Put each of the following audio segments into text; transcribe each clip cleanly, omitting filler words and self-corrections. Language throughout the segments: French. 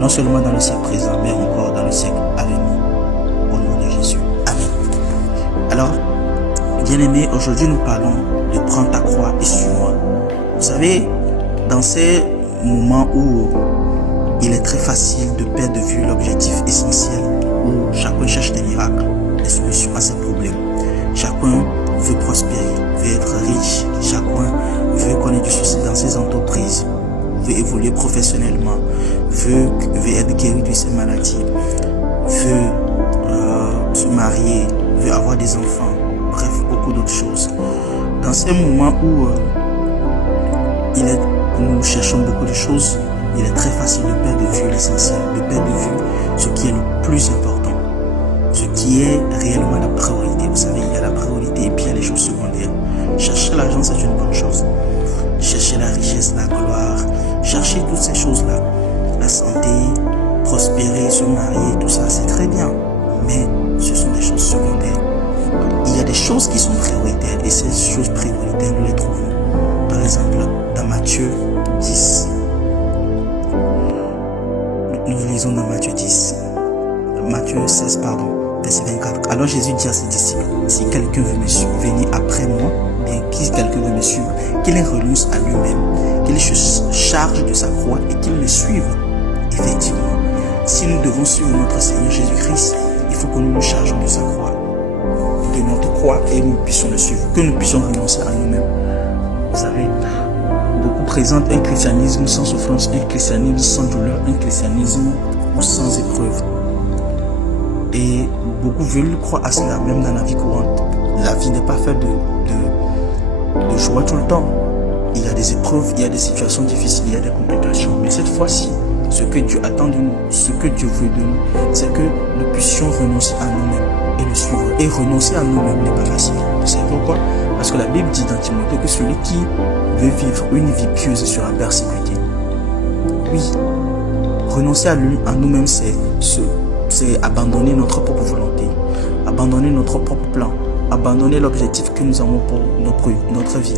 non seulement dans le siècle présent, mais encore dans le siècle à venir. Au nom de Jésus. Amen. Alors, bien-aimés, aujourd'hui nous parlons de prendre ta croix et suis-moi. Vous savez, dans ces moments où il est très facile de perdre de vue l'objectif essentiel, où chacun cherche des miracles, des solutions à ses problèmes. Chacun veut prospérer, veut être riche. Chacun veut connaître du succès dans ses entreprises, veut évoluer professionnellement, veut être guéri de ses maladies, veut se marier, veut avoir des enfants. Bref, beaucoup d'autres choses. Dans ces moments où nous cherchons beaucoup de choses, il est très facile de perdre de vue l'essentiel, de perdre de vue ce qui est le plus important, ce qui est réellement la priorité. Vous savez, il y a la priorité et puis il y a les choses secondaires. Chercher l'argent, c'est une bonne chose. Chercher la richesse, la gloire, chercher toutes ces choses-là, la santé, prospérer, se marier, tout ça, c'est très bien. Mais ce sont des choses secondaires. Il y a des choses qui sont prioritaires et ces choses prioritaires, nous les trouvons. Par exemple, dans Matthieu 10. Nous lisons dans Matthieu 10. Matthieu 16, pardon, verset 24. Alors Jésus dit à ses disciples, si quelqu'un veut me suivre, venez après moi, bien si quelqu'un veut me suivre, qu'il renonce à lui-même, qu'il se charge de sa croix et qu'il me suive. Effectivement, si nous devons suivre notre Seigneur Jésus-Christ, il faut que nous nous chargeons de sa croix, de notre croix, et nous puissions le suivre, que nous puissions renoncer à nous-mêmes. Vous savez, beaucoup présentent un christianisme sans souffrance, un christianisme sans douleur, un christianisme sans épreuve. Et beaucoup veulent croire à cela, même dans la vie courante. La vie n'est pas faite de joie tout le temps. Il y a des épreuves, il y a des situations difficiles, il y a des complications. Mais cette fois-ci, ce que Dieu attend de nous, ce que Dieu veut de nous, c'est que nous puissions renoncer à nous-mêmes et le suivre. Et renoncer à nous-mêmes n'est pas facile. Vous savez pourquoi? Parce que la Bible dit dans Timothée que celui qui veut vivre une vie pieuse sera persécuté. Oui, renoncer à nous-mêmes, c'est abandonner notre propre volonté, abandonner notre propre plan, abandonner l'objectif que nous avons pour notre vie,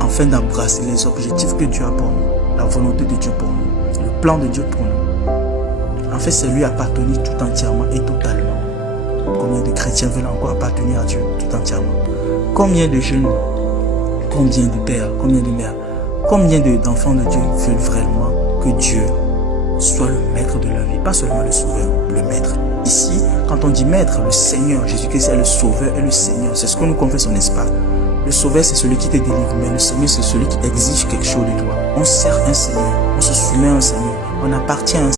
afin d'embrasser les objectifs que Dieu a pour nous, la volonté de Dieu pour nous, le plan de Dieu pour nous. En fait, c'est lui appartenir tout entièrement et totalement. Combien de chrétiens veulent encore appartenir à Dieu tout entièrement? Combien de jeunes, combien de pères, combien de mères, combien d'enfants de Dieu veulent vraiment que Dieu soit le maître de leur vie, pas seulement le sauveur, le maître. Ici, quand on dit maître, le Seigneur, Jésus-Christ est le sauveur et le Seigneur. C'est ce que nous confessons, n'est-ce pas? Le sauveur, c'est celui qui te délivre, mais le Seigneur, c'est celui qui exige quelque chose de toi. On sert un Seigneur, on se soumet à un Seigneur, on appartient à un Seigneur.